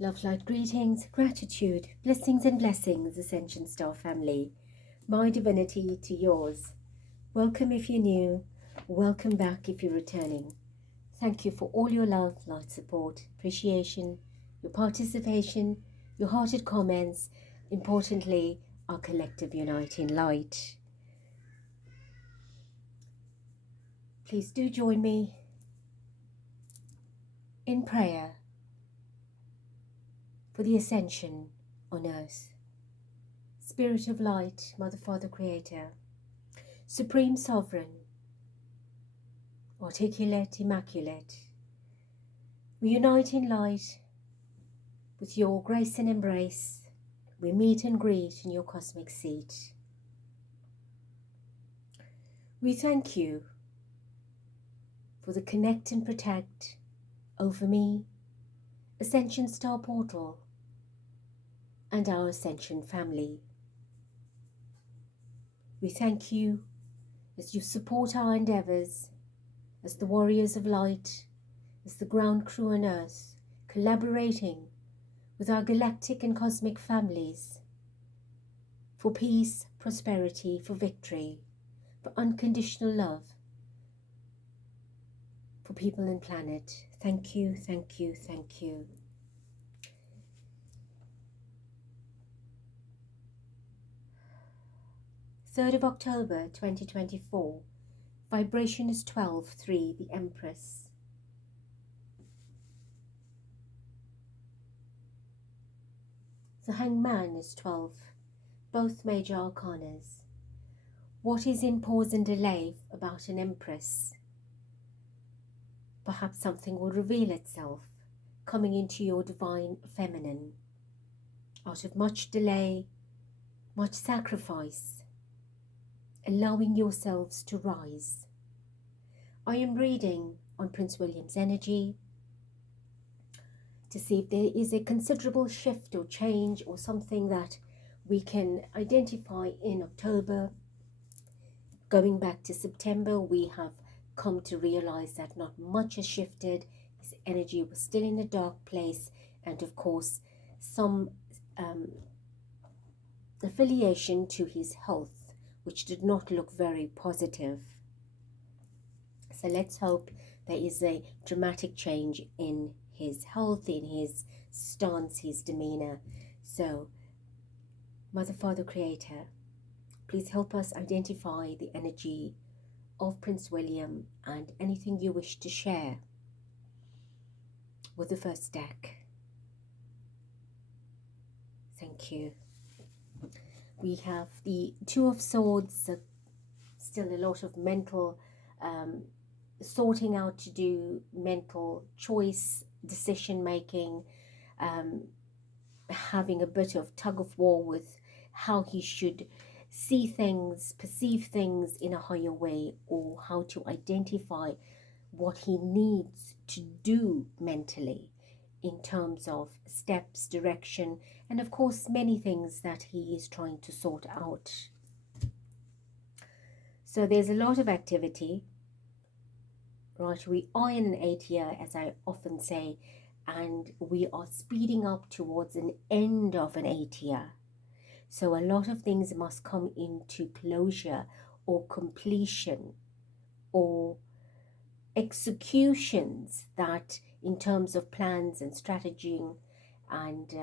Love, light, greetings, gratitude, blessings and blessings, Ascension Star family. My divinity to yours. Welcome if you're new. Welcome back if you're returning. Thank you for all your love, light support, appreciation, your participation, your hearted comments, importantly, our collective uniting light. Please do join me in prayer for the ascension on earth. Spirit of light, Mother, Father, Creator, Supreme Sovereign, articulate, immaculate, we unite in light with your grace and embrace. We meet and greet in your cosmic seat. We thank you for the connect and protect over me, Ascension Star Portal, and our Ascension family. We thank you as you support our endeavors as the warriors of light, as the ground crew on earth, collaborating with our galactic and cosmic families for peace, prosperity, for victory, for unconditional love, for people and planet. Thank you, thank you, thank you. October 3rd, 2024. Vibration is 12-3, the Empress. The Hangman is 12, both major arcanas. What is in pause and delay about an Empress? Perhaps something will reveal itself, coming into your divine feminine. Out of much delay, much sacrifice, allowing yourselves to rise. I am reading on Prince William's energy to see if there is a considerable shift or change or something that we can identify in October. Going back to September, we have come to realize that not much has shifted. His energy was still in a dark place, and of course some affiliation to his health, which did not look very positive. So let's hope there is a dramatic change in his health, in his stance, his demeanor. So, Mother, Father, Creator, please help us identify the energy of Prince William and anything you wish to share with the first deck. Thank you. We have the Two of Swords, still a lot of mental sorting out to do, mental choice, decision making, having a bit of tug of war with how he should see things, perceive things in a higher way, or how to identify what he needs to do mentally in terms of steps, direction, and of course many things that he is trying to sort out. So there's a lot of activity. Right, we are in an 8 year, as I often say, and we are speeding up towards an end of an 8 year. So a lot of things must come into closure or completion or executions that in terms of plans and strategy and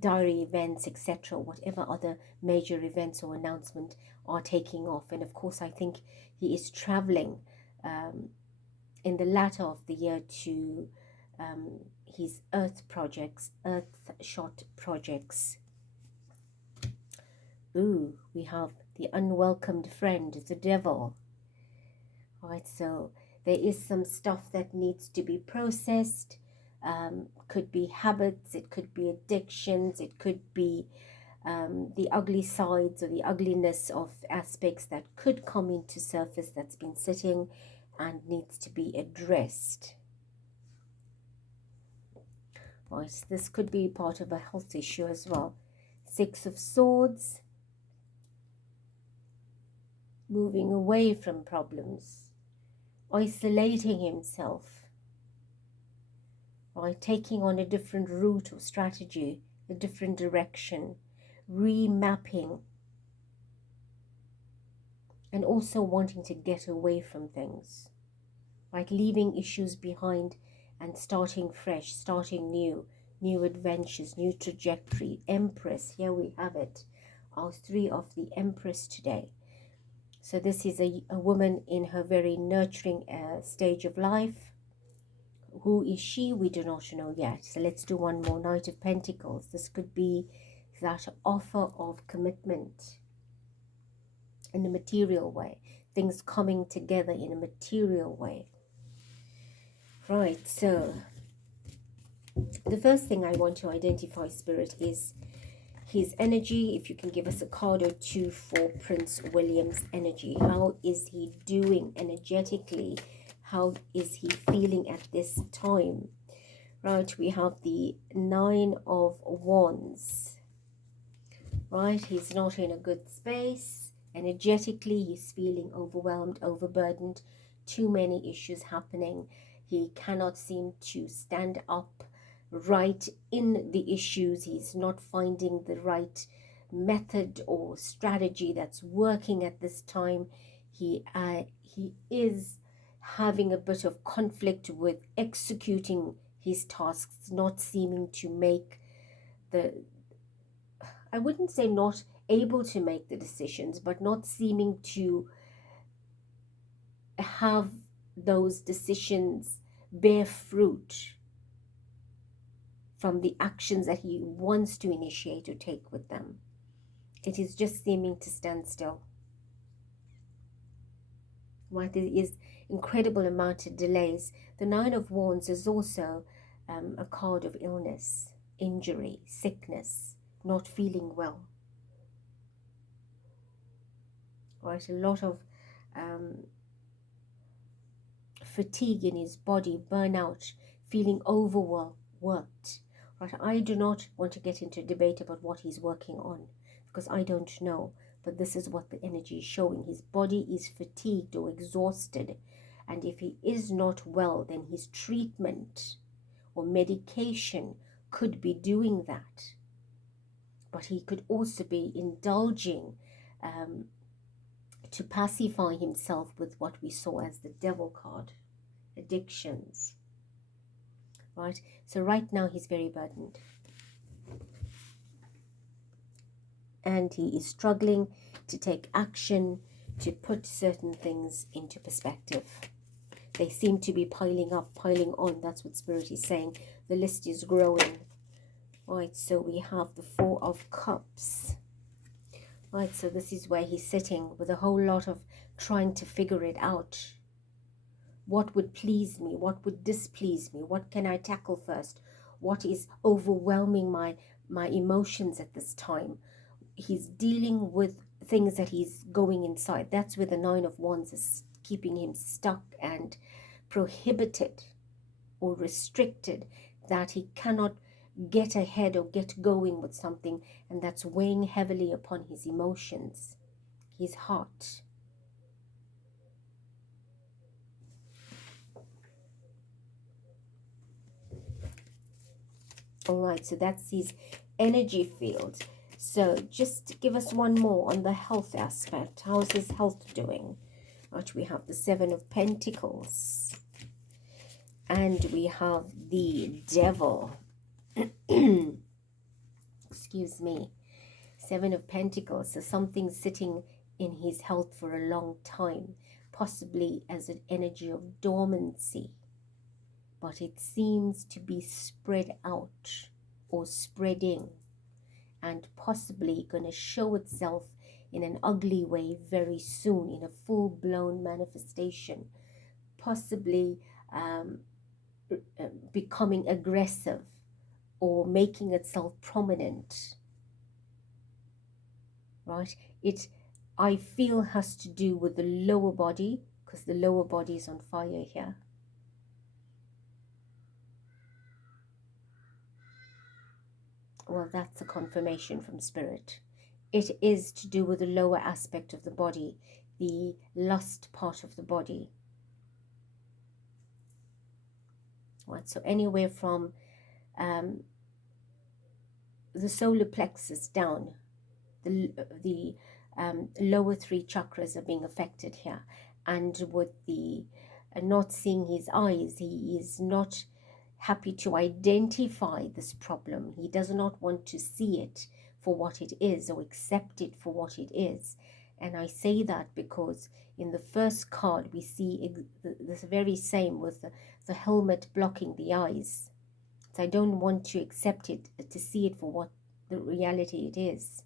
diary events, etc., whatever other major events or announcement are taking off. And of course, I think he is traveling in the latter of the year to his earth projects, earth shot projects. Ooh, we have the unwelcomed friend, the devil. All right, so there is some stuff that needs to be processed. Could be habits, it could be addictions, it could be the ugly sides or the ugliness of aspects that could come into surface that's been sitting and needs to be addressed. Right, this could be part of a health issue as well. Six of Swords, moving away from problems, isolating himself, right? Taking on a different route or strategy, a different direction, remapping, and also wanting to get away from things, right? Leaving issues behind and starting fresh, starting new, new adventures, new trajectory. Empress, here we have it, our three of the Empress today. So this is a woman in her very nurturing stage of life. Who is she? We do not know yet. So let's do one more. Knight of Pentacles. This could be that offer of commitment in a material way. Things coming together in a material way. Right, so the first thing I want to identify, Spirit, is his energy. If you can give us a card or two for Prince William's energy. How is he doing energetically? How is he feeling at this time? Right, we have the Nine of Wands. Right, he's not in a good space. Energetically, he's feeling overwhelmed, overburdened. Too many issues happening. He cannot seem to stand up right in the issues. He's not finding the right method or strategy that's working at this time. He is having a bit of conflict with executing his tasks, not seeming to make the, I wouldn't say not able to make the decisions, but not seeming to have those decisions bear fruit from the actions that he wants to initiate or take with them. It is just seeming to stand still. Right, there is incredible amount of delays. The Nine of Wands is also a card of illness, injury, sickness, not feeling well. Right, a lot of fatigue in his body, burnout, feeling overworked. Right, I do not want to get into a debate about what he's working on because I don't know, but this is what the energy is showing. His body is fatigued or exhausted, and if he is not well, then his treatment or medication could be doing that. But he could also be indulging to pacify himself with what we saw as the Devil card, addictions. Right, so right now he's very burdened. And he is struggling to take action, to put certain things into perspective. They seem to be piling up, piling on. That's what Spirit is saying. The list is growing. Right, so we have the Four of Cups. Right, so this is where he's sitting with a whole lot of trying to figure it out. What would please me? What would displease me? What can I tackle first? What is overwhelming my emotions at this time? He's dealing with things that he's going inside. That's where the Nine of Wands is keeping him stuck and prohibited or restricted, that he cannot get ahead or get going with something, and that's weighing heavily upon his emotions, his heart. All right, so that's his energy field. So just give us one more on the health aspect. How's his health doing? Right, we have the Seven of Pentacles. And we have the Devil. Excuse me. Seven of Pentacles. So something's sitting in his health for a long time. Possibly as an energy of dormancy. But it seems to be spread out or spreading, and possibly going to show itself in an ugly way very soon, in a full-blown manifestation, possibly becoming aggressive or making itself prominent. Right, it I feel has to do with the lower body, because the lower body is on fire here. Well, that's a confirmation from Spirit. It is to do with the lower aspect of the body, the lust part of the body. Right? So anywhere from the solar plexus down, the lower three chakras are being affected here. And with the not seeing his eyes, he is not happy to identify this problem. He does not want to see it for what it is or accept it for what it is. And I say that because in the first card we see this very same with the helmet blocking the eyes. So I don't want to accept it, to see it for what the reality it is.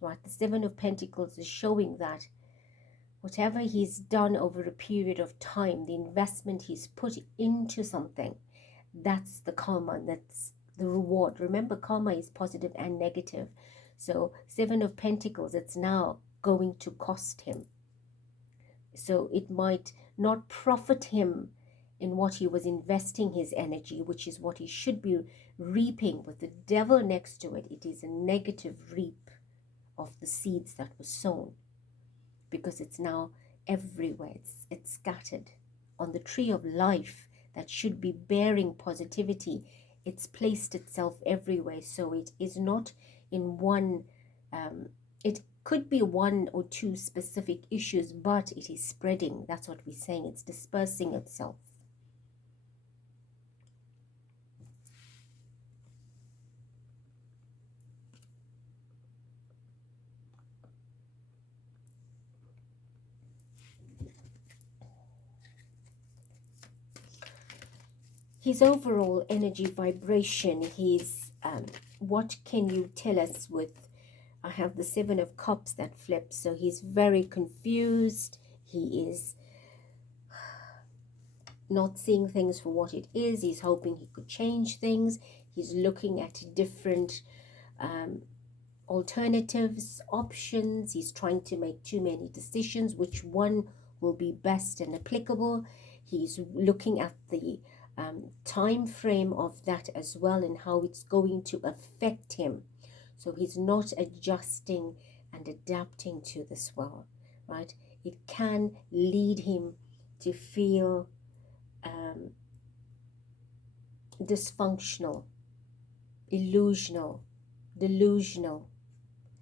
Right, the Seven of Pentacles is showing that whatever he's done over a period of time, the investment he's put into something, that's the karma, that's the reward. Remember, karma is positive and negative. So Seven of Pentacles, it's now going to cost him. So it might not profit him in what he was investing his energy, which is what he should be reaping. With the devil next to it, it is a negative reap of the seeds that were sown, because it's now everywhere. It's scattered. On the tree of life that should be bearing positivity, it's placed itself everywhere. So it is not in one, it could be one or two specific issues, but it is spreading. That's what we're saying. It's dispersing itself. His overall energy vibration, his, what can you tell us with, I have the Seven of Cups that flips. So he's very confused. He is not seeing things for what it is. He's hoping he could change things. He's looking at different alternatives, options. He's trying to make too many decisions. Which one will be best and applicable? He's looking at the time frame of that as well, and how it's going to affect him. So he's not adjusting and adapting to this world, right? It can lead him to feel dysfunctional, illusional, delusional,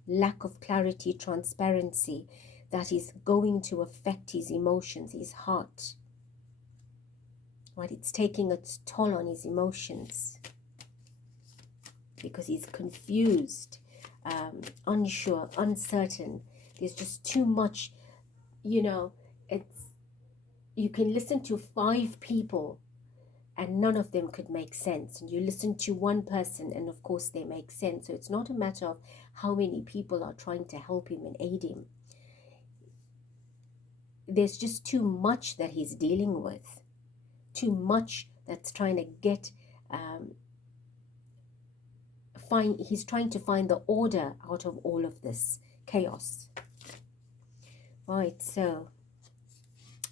lack of clarity, transparency, that is going to affect his emotions, his heart. Right? It's taking its toll on his emotions because he's confused, unsure, uncertain. There's just too much, you know. It's, you can listen to 5 people and none of them could make sense. And you listen to one person and of course they make sense. So it's not a matter of how many people are trying to help him and aid him. There's just too much that he's dealing with. Too much that's trying to get, he's trying to find the order out of all of this chaos. Right, so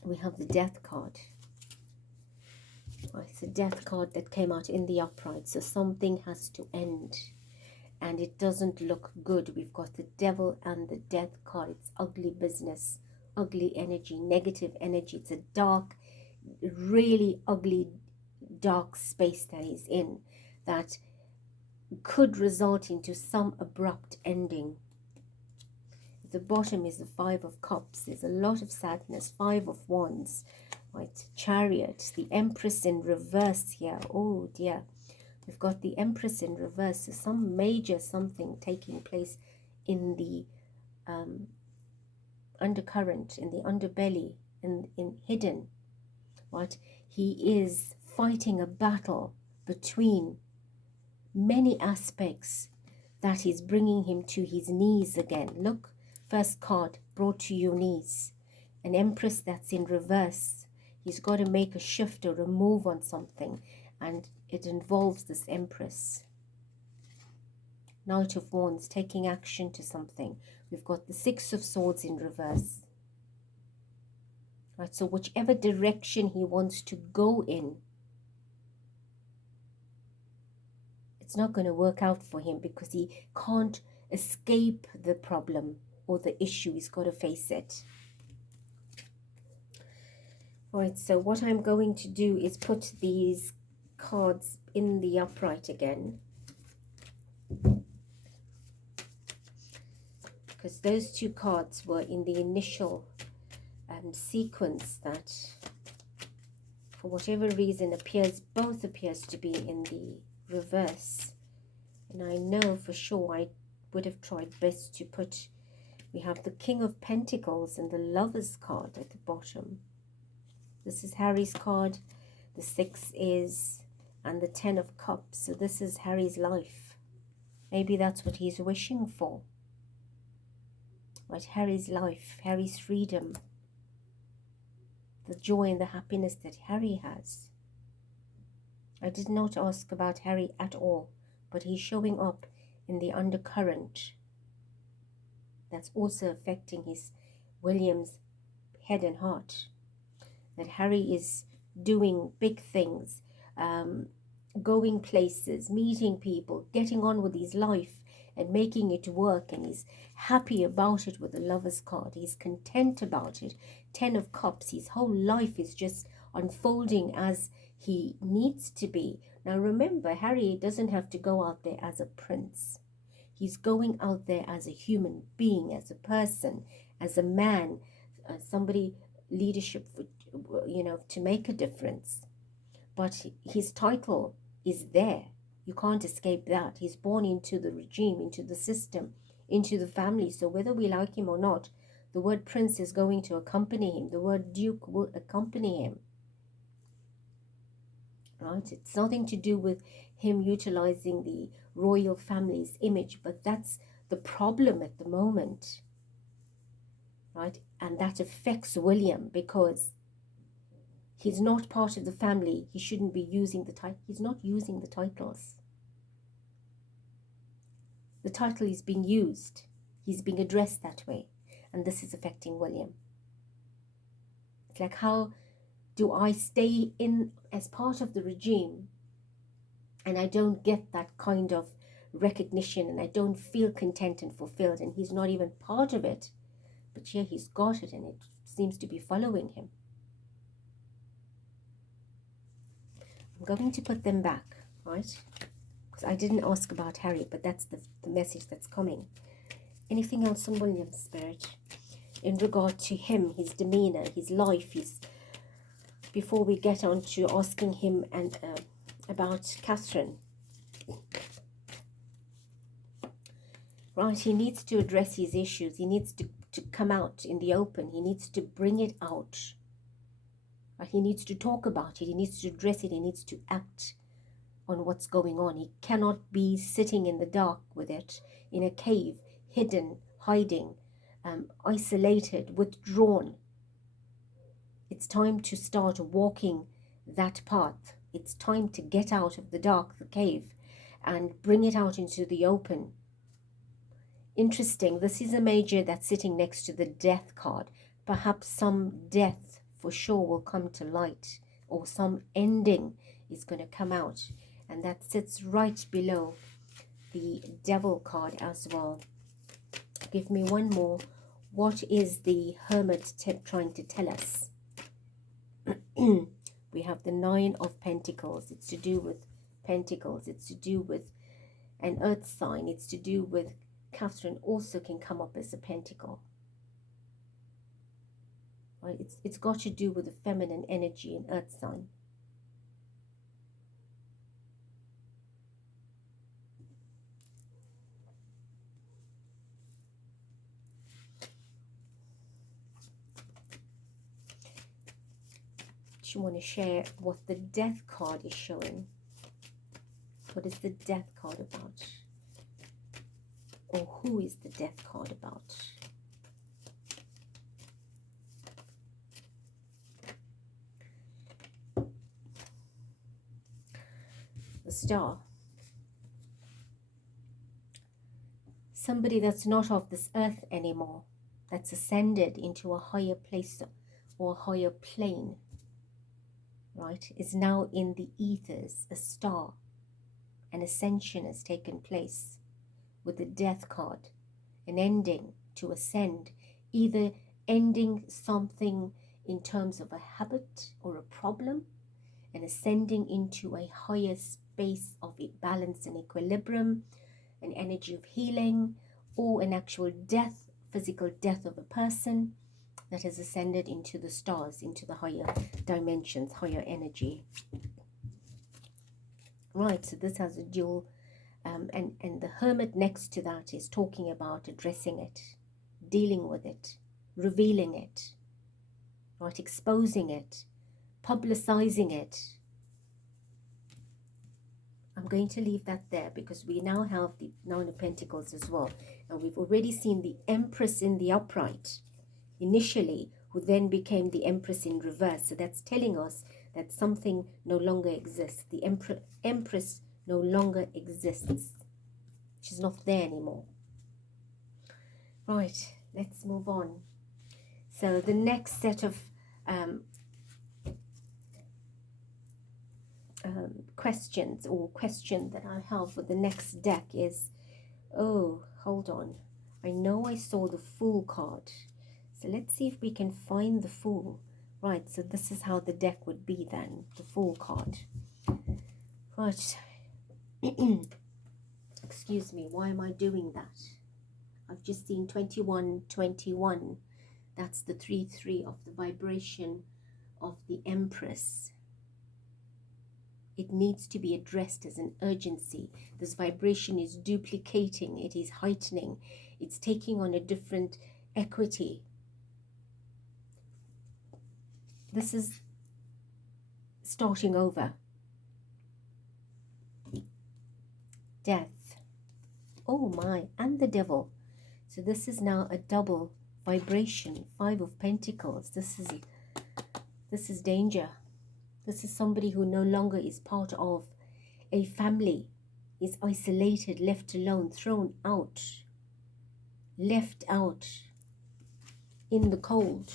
we have the Death card. Right, it's a Death card that came out in the upright. So something has to end. And it doesn't look good. We've got the Devil and the Death card. It's ugly business, ugly energy, negative energy. It's a dark, really ugly, dark space that he's in that could result into some abrupt ending. At the bottom is the 5 of Cups. There's a lot of sadness. 5 of Wands. Right, Chariot, the Empress in reverse here. Oh dear. We've got the Empress in reverse. So some major something taking place in the undercurrent, in the underbelly, in hidden. Right? He is fighting a battle between many aspects that is bringing him to his knees again. Look, first card, brought to your knees. An Empress that's in reverse. He's got to make a shift or a move on something, and it involves this Empress. Knight of Wands, taking action to something. We've got the 6 of Swords in reverse. Right, so whichever direction he wants to go in, it's not going to work out for him because he can't escape the problem or the issue. He's got to face it. Right, so what I'm going to do is put these cards in the upright again, because those two cards were in the initial sequence that, for whatever reason, both appears to be in the reverse. And I know for sure I would have tried best to put, we have the King of Pentacles and the Lover's card at the bottom. This is Harry's card, the 6 is, and the 10 of Cups. So this is Harry's life. Maybe that's what he's wishing for. Right, Harry's life, Harry's freedom, the joy and the happiness that Harry has. I did not ask about Harry at all, but he's showing up in the undercurrent. That's also affecting William's head and heart. That Harry is doing big things, going places, meeting people, getting on with his life and making it work, and he's happy about it with the Lover's card. He's content about it. 10 of Cups, his whole life is just unfolding as he needs to be. Now remember, Harry doesn't have to go out there as a prince. He's going out there as a human being, as a person, as a man, somebody, leadership, to make a difference. But his title is there. You can't escape that. He's born into the regime, into the system, into the family. So whether we like him or not, the word prince is going to accompany him. The word duke will accompany him. Right? It's nothing to do with him utilizing the royal family's image, but that's the problem at the moment. Right? And that affects William because he's not part of the family. He shouldn't be using the title. He's not using the titles. The title is being used. He's being addressed that way. And this is affecting William. It's like, how do I stay in as part of the regime and I don't get that kind of recognition and I don't feel content and fulfilled, and he's not even part of it. But yeah, he's got it and it seems to be following him. I'm going to put them back, right? Because I didn't ask about Harry, but that's the message that's coming. Anything else on William's spirit in regard to him, his demeanor, his life, before we get on to asking him and about Catherine? Right, he needs to address his issues. He needs to come out in the open. He needs to bring it out. Right? He needs to talk about it. He needs to address it. He needs to act on what's going on. He cannot be sitting in the dark with it, in a cave, hidden, hiding, isolated, withdrawn. It's time to start walking that path. It's time to get out of the dark, the cave, and bring it out into the open. Interesting, this is a major that's sitting next to the death card. Perhaps some death for sure will come to light, or some ending is going to come out. And that sits right below the devil card as well. Give me one more. What is the Hermit trying to tell us? We have the 9 of Pentacles. It's to do with Pentacles. It's to do with an earth sign. It's to do with Catherine also can come up as a pentacle. Right? It's got to do with the feminine energy and earth sign. Do you want to share what the death card is showing? What is the death card about? Or who is the death card about? The Star. Somebody that's not of this earth anymore, that's ascended into a higher place or a higher plane, right, is now in the ethers, a star. An ascension has taken place with the death card, an ending to ascend, either ending something in terms of a habit or a problem, and ascending into a higher space of balance and equilibrium, an energy of healing, or an actual death, physical death of a person that has ascended into the stars, into the higher dimensions, higher energy. Right, so this has a dual, and the Hermit next to that is talking about addressing it, dealing with it, revealing it, right, exposing it, publicizing it. I'm going to leave that there because we now have the Nine of Pentacles as well. And we've already seen the Empress in the upright initially, who then became the Empress in reverse. So that's telling us that something no longer exists. The Empress no longer exists. She's not there anymore. Right, let's move on. So the next set of questions, or question that I have for the next deck is, oh, hold on. I know I saw the Fool card. So let's see if we can find the Fool. Right, so this is how the deck would be then, the Fool card. Right. Excuse me, why am I doing that? I've just seen 2121. That's the 3-3 of the vibration of the Empress. It needs to be addressed as an urgency. This vibration is duplicating, it is heightening, it's taking on a different equity. This is starting over. Death. Oh my, and the Devil. So this is now a double vibration. 5 of Pentacles. This is danger. This is somebody who no longer is part of a family, is isolated, left alone, thrown out, left out in the cold,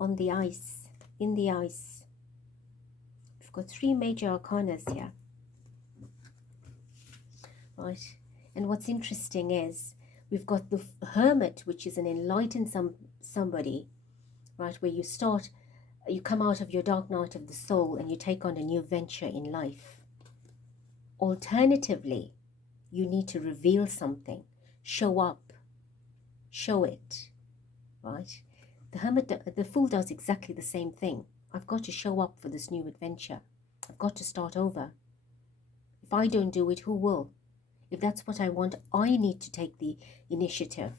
on the ice, in the ice. We've got 3 major arcanas here. Right, and what's interesting is we've got the Hermit, which is an enlightened somebody, right, where you come out of your dark night of the soul and you take on a new venture in life. Alternatively, you need to reveal something, show up, show it, right? The Hermit, the Fool does exactly the same thing. I've got to show up for this new adventure. I've got to start over. If I don't do it, who will? If that's what I want, I need to take the initiative.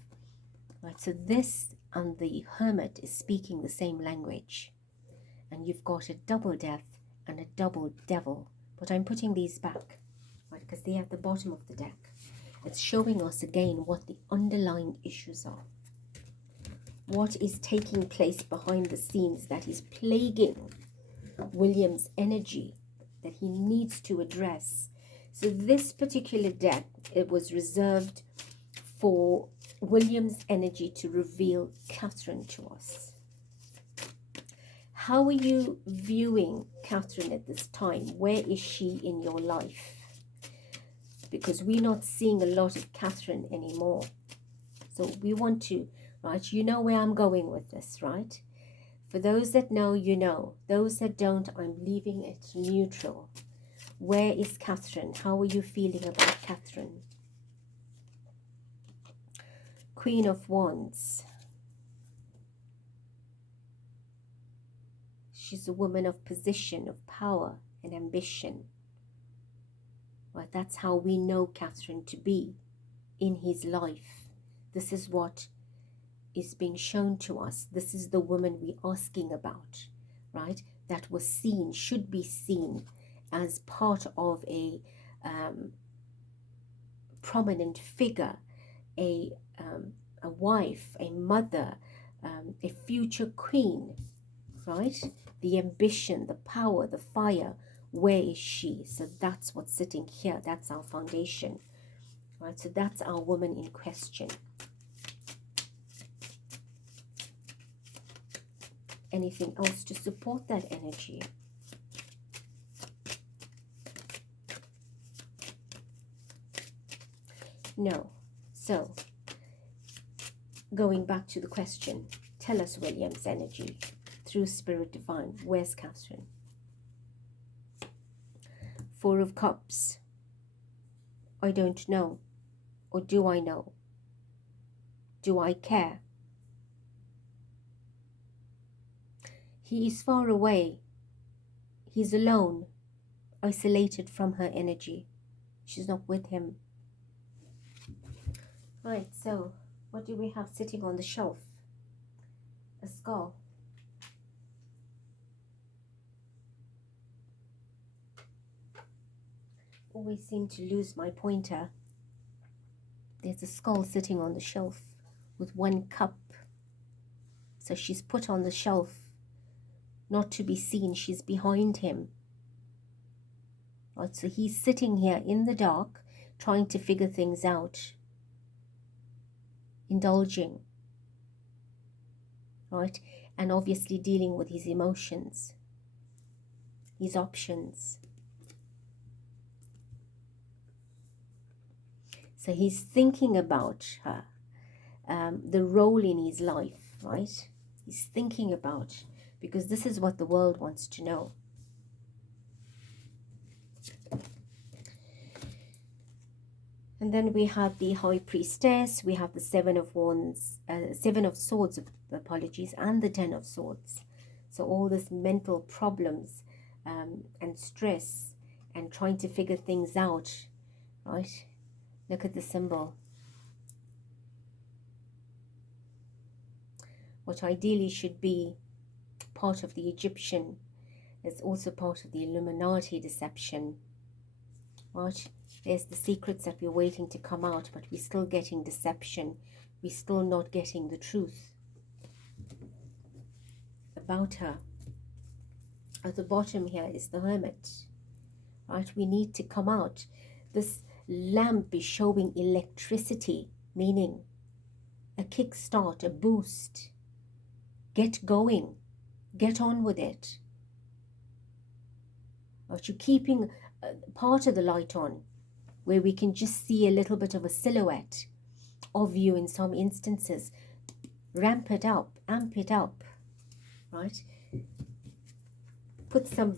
Right, so this and the Hermit is speaking the same language. And you've got a double Death and a double Devil. But I'm putting these back, right, because they're at the bottom of the deck. It's showing us again what the underlying issues are. What is taking place behind the scenes that is plaguing William's energy that he needs to address. So this particular deck, it was reserved for William's energy to reveal Catherine to us. How are you viewing Catherine at this time? Where is she in your life? Because we're not seeing a lot of Catherine anymore. So we want to, right? You know where I'm going with this, right? For those that know, you know. Those that don't, I'm leaving it neutral. Where is Catherine? How are you feeling about Catherine? Queen of Wands. She's a woman of position, of power and ambition. Right, that's how we know Catherine to be in his life. This is what is being shown to us. This is the woman we're asking about, right? That was seen, should be seen as part of a prominent figure, a wife, a mother, a future queen, right? The ambition, the power, the fire. Where is she? So that's what's sitting here. That's our foundation, right? So that's our woman in question. Anything else to support that energy? No. So, going back to the question, Tell us William's energy through Spirit Divine. Where's Catherine? Four of Cups. I don't know. Or do I know? Do I care? He is far away. He's alone, isolated from her energy. She's not with him. Right, so what do we have sitting on the shelf? A skull. Always seem to lose my pointer. There's a skull sitting on the shelf with one cup. So she's put on the shelf, not to be seen. She's behind him. Right, so he's sitting here in the dark, trying to figure things out, indulging, right, and obviously dealing with his emotions, his options. So he's thinking about her, the role in his life, right? He's thinking about, because this is what the world wants to know. And then we have the High Priestess, we have the Seven of Wands, Seven of Swords, apologies, and the Ten of Swords. So all this mental problems and stress and trying to figure things out, right? Look at the symbol. What ideally should be part of the Egyptian is also part of the Illuminati deception, right? There's the secrets that we're waiting to come out, but we're still getting deception. We're still not getting the truth about her. At the bottom here is the Hermit, right? We need to come out. This lamp is showing electricity, meaning a kickstart, a boost. Get going. Get on with it. Right? You're keeping part of the light on, where we can just see a little bit of a silhouette of you in some instances. Ramp it up, amp it up, right? Put some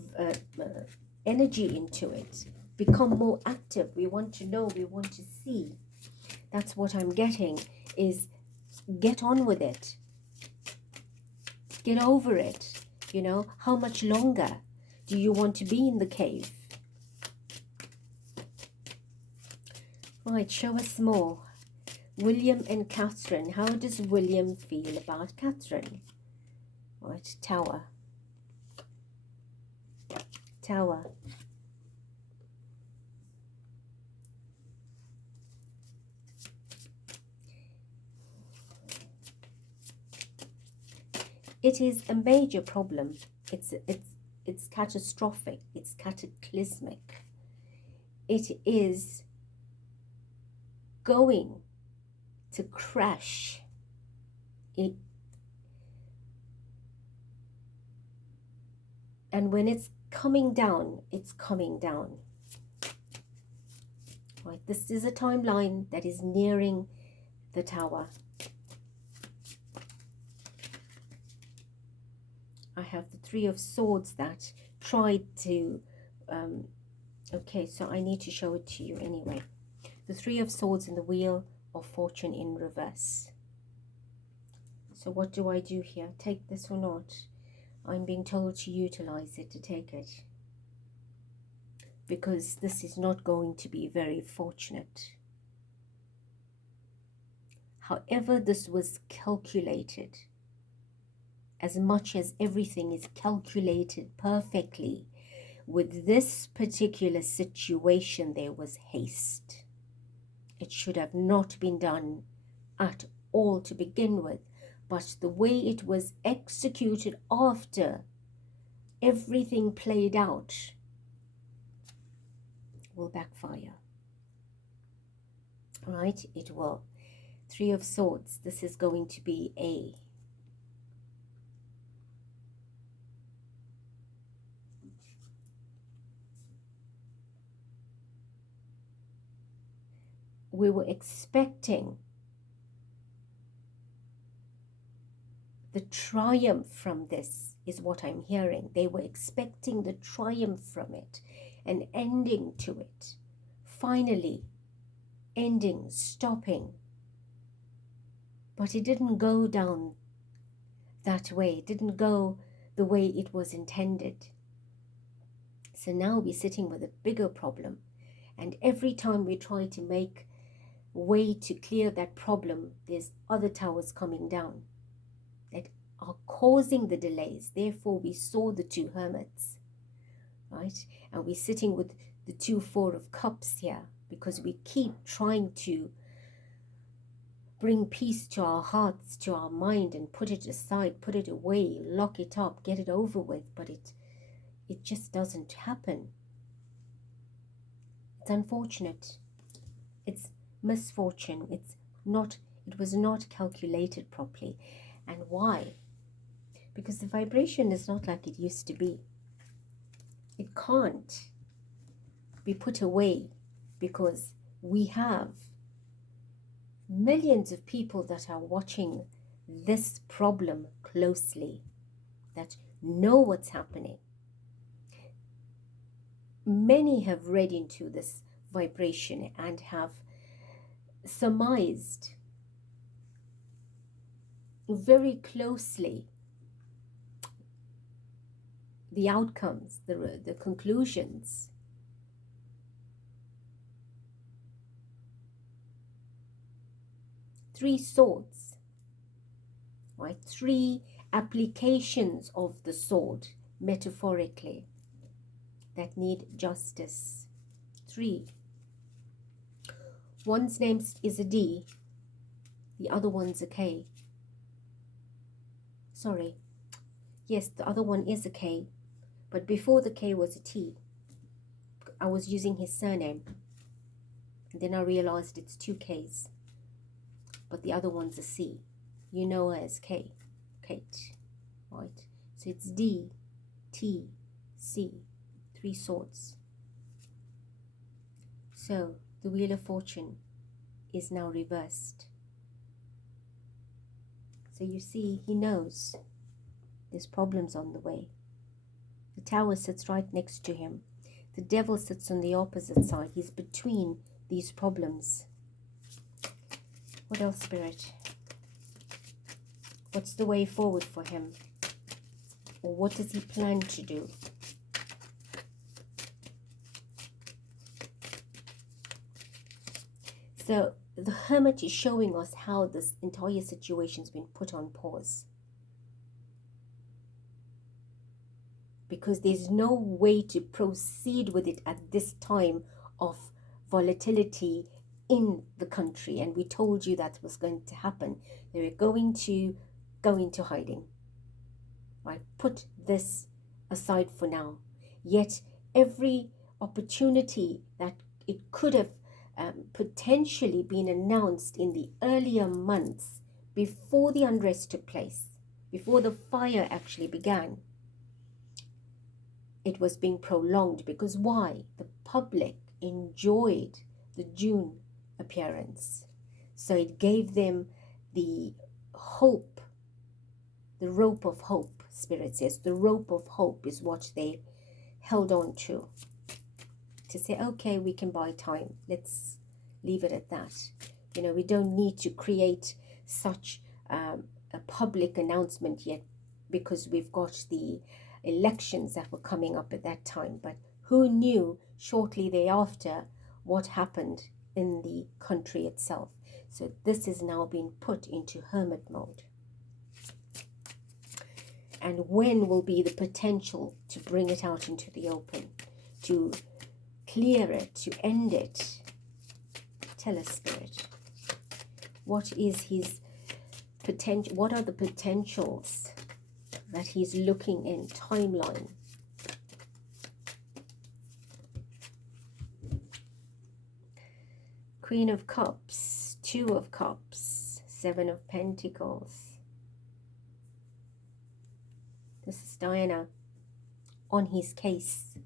energy into it. Become more active. We want to know, we want to see. That's what I'm getting, is get on with it. Get over it. You know, how much longer do you want to be in the cave? Right, show us more. William and Catherine. How does William feel about Catherine? Right, Tower. Tower. It is a major problem. It's catastrophic. It's cataclysmic. It is going to crash. And when it's coming down, it's coming down. Right, this is a timeline that is nearing the Tower. I have the Three of Swords that tried to, okay, so I need to show it to you anyway. The Three of Swords and the Wheel of Fortune in reverse. So what do I do here? Take this or not? I'm being told to utilize it, to take it. Because this is not going to be very fortunate. However, this was calculated. As much as everything is calculated perfectly, with this particular situation, there was haste. It should have not been done at all to begin with, but the way it was executed after everything played out will backfire. Right? It will. Three of Swords. This is going to be a we were expecting the triumph from this is what I'm hearing. They were expecting the triumph from it, an ending to it. Finally, ending, stopping. But it didn't go down that way. It didn't go the way it was intended. So now we're sitting with a bigger problem. And every time we try to make way to clear that problem, there's other towers coming down that are causing the delays. Therefore, we saw the two hermits, right? And we're sitting with the two Four of Cups here because we keep trying to bring peace to our hearts, to our mind, and put it aside, put it away, lock it up, get it over with. But it just doesn't happen. It's unfortunate. It's misfortune. It was not calculated properly. And why? Because the vibration is not like it used to be. It can't be put away because we have millions of people that are watching this problem closely, that know what's happening. Many have read into this vibration and have surmised very closely the outcomes, the conclusions. Three swords, right? Three applications of the sword, metaphorically, that need justice. Three. One's name is a D, the other one's a K. Sorry. Yes, the other one is a K, but before the K was a T. I was using his surname. And then I realized it's two Ks. But the other one's a C. You know her as K. Kate. Right? So it's D, T, C. Three swords. So the Wheel of Fortune is now reversed. So you see, he knows there's problems on the way. The Tower sits right next to him. The Devil sits on the opposite side. He's between these problems. What else, Spirit? What's the way forward for him? Or what does he plan to do? So the Hermit is showing us how this entire situation has been put on pause. Because there's no way to proceed with it at this time of volatility in the country. And we told you that was going to happen. They were going to go into hiding. Right? Put this aside for now. Yet every opportunity that it could have potentially been announced in the earlier months before the unrest took place, before the fire actually began, it was being prolonged. Because why? The public enjoyed the June appearance. So it gave them the hope, the rope of hope. Spirit says the rope of hope is what they held on to say, okay, we can buy time. Let's leave it at that. You know, we don't need to create such a public announcement yet, because we've got the elections that were coming up at that time. But who knew shortly thereafter what happened in the country itself? So this is now being put into hermit mode. And when will be the potential to bring it out into the open, to clear it, to end it? Tell us, Spirit. What is his potential? What are the potentials that he's looking in? Timeline. Queen of Cups, Two of Cups, Seven of Pentacles. This is Diana on his case,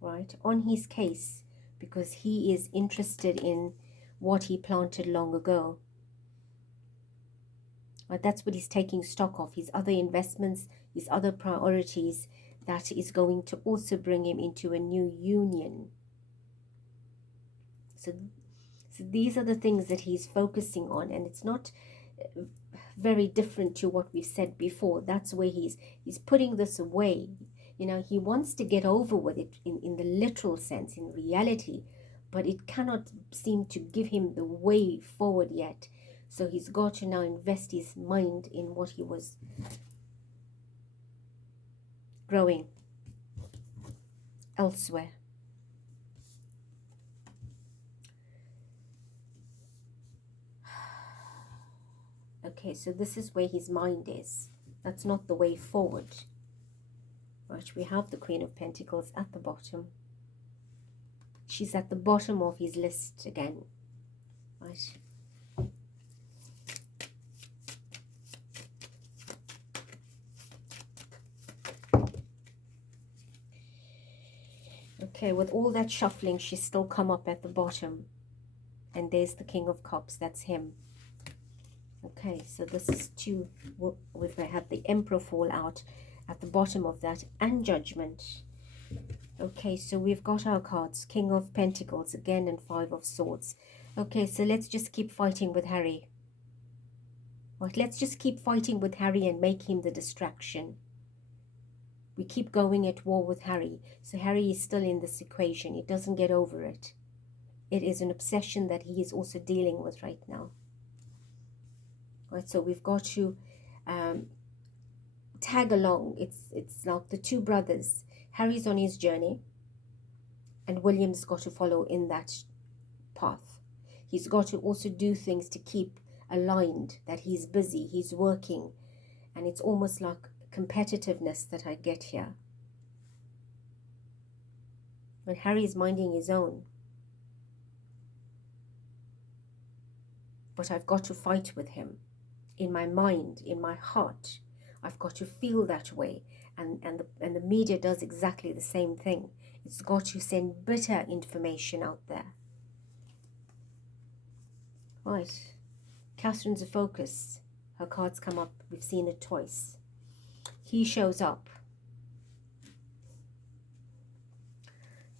right? On his case, because he is interested in what he planted long ago. Right? That's what he's taking stock of, his other investments, his other priorities, that is going to also bring him into a new union. So these are the things that he's focusing on, and it's not very different to what we've said before. That's where he's putting this away. You know, he wants to get over with it in the literal sense, in reality, but it cannot seem to give him the way forward yet. So he's got to now invest his mind in what he was growing elsewhere. Okay, so this is where his mind is. That's not the way forward. Right, we have the Queen of Pentacles at the bottom. She's at the bottom of his list again. Right. Okay, with all that shuffling, she's still come up at the bottom. And there's the King of Cups, that's him. Okay, so this is two. We've had the Emperor fall out at the bottom of that, and Judgment. Okay, so we've got our cards, King of Pentacles again and Five of Swords. Okay, so let's just keep fighting with Harry. Right, let's just keep fighting with Harry and make him the distraction. We keep going at war with Harry. So Harry is still in this equation. He doesn't get over it. It is an obsession that he is also dealing with right now. Right, so we've got to tag along. It's like the two brothers. Harry's on his journey, and William's got to follow in that path. He's got to also do things to keep aligned, that he's busy, he's working, and it's almost like competitiveness that I get here. But Harry's minding his own. But I've got to fight with him. In my mind, in my heart, I've got to feel that way. And the media does exactly the same thing. It's got to send bitter information out there. Right. Catherine's a focus. Her cards come up. We've seen it twice. He shows up.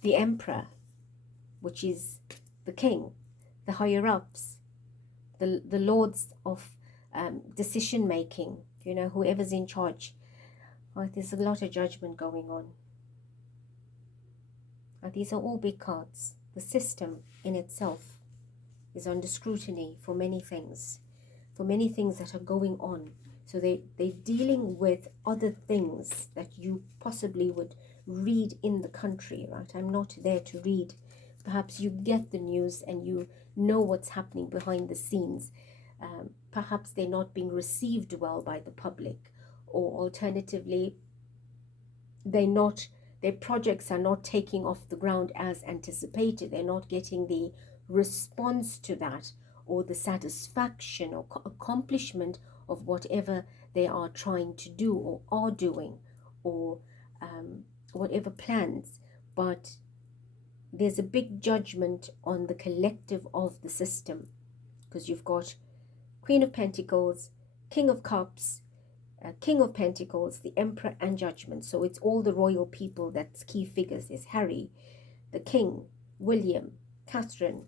The Emperor, which is the king, the higher-ups, the lords of decision making, you know, whoever's in charge. Right, there's a lot of judgment going on. Right, these are all big cards. The system in itself is under scrutiny for many things that are going on. So they're dealing with other things that you possibly would read in the country, right? I'm not there to read. Perhaps you get the news and you know what's happening behind the scenes. Perhaps they're not being received well by the public, or alternatively, their projects are not taking off the ground as anticipated. They're not getting the response to that, or the satisfaction or accomplishment of whatever they are trying to do or are doing, or whatever plans. But there's a big judgment on the collective of the system, because you've got Queen of Pentacles, King of Cups, King of Pentacles, the Emperor, and Judgment. So it's all the royal people that's key figures. There's Harry, the King, William, Catherine.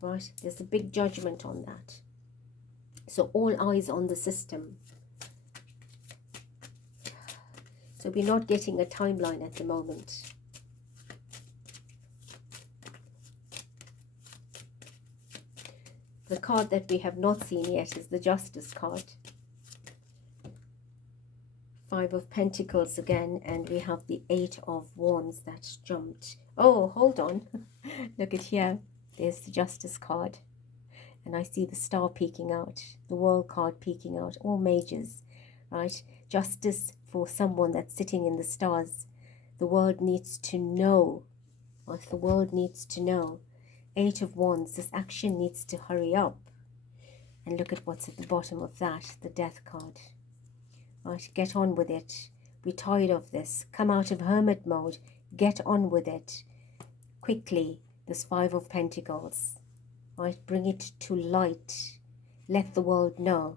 Right? There's a big judgment on that. So all eyes on the system. So we're not getting a timeline at the moment. The card that we have not seen yet is the Justice card. Five of Pentacles again, and we have the Eight of Wands that's jumped. Oh, hold on. Look at here. There's the Justice card. And I see the Star peeking out, the World card peeking out, all majors, right? Justice for someone that's sitting in the stars. The world needs to know, right? The world needs to know. Eight of Wands, this action needs to hurry up. And look at what's at the bottom of that, the Death card. Right, get on with it. We're tired of this. Come out of hermit mode. Get on with it. Quickly, this Five of Pentacles. Right, bring it to light. let the world know.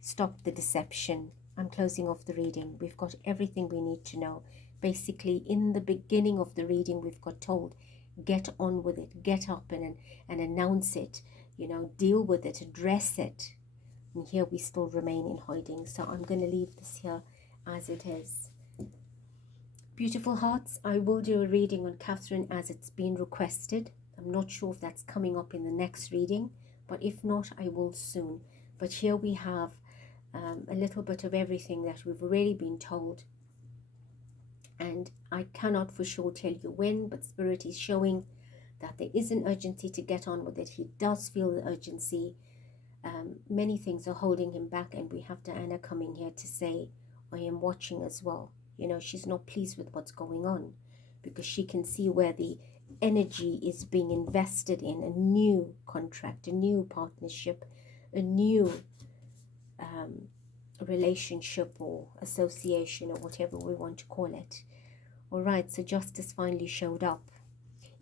Stop the deception. I'm closing off the reading. We've got everything we need to know. Basically, in the beginning of the reading, we've got told, get on with it, get up and announce it, you know, deal with it, address it. And here we still remain in hiding. So I'm going to leave this here as it is. Beautiful hearts, I will do a reading on Catherine as it's been requested. I'm not sure if that's coming up in the next reading, but if not, I will soon. But here we have a little bit of everything that we've already been told. And I cannot for sure tell you when, but Spirit is showing that there is an urgency to get on with it. He does feel the urgency. Many things are holding him back, and we have Diana coming here to say, I am watching as well. You know, she's not pleased with what's going on because she can see where the energy is being invested in a new contract, a new partnership, a new relationship or association or whatever we want to call it. All right, so justice finally showed up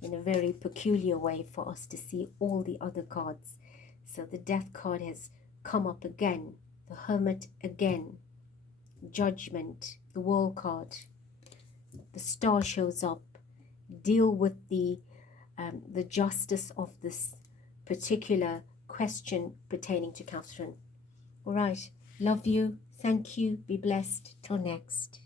in a very peculiar way for us to see all the other cards. So the death card has come up again, the hermit again, judgment, the world card, the star shows up. Deal with the justice of this particular question pertaining to Catherine. All right, love you, thank you, be blessed, till next.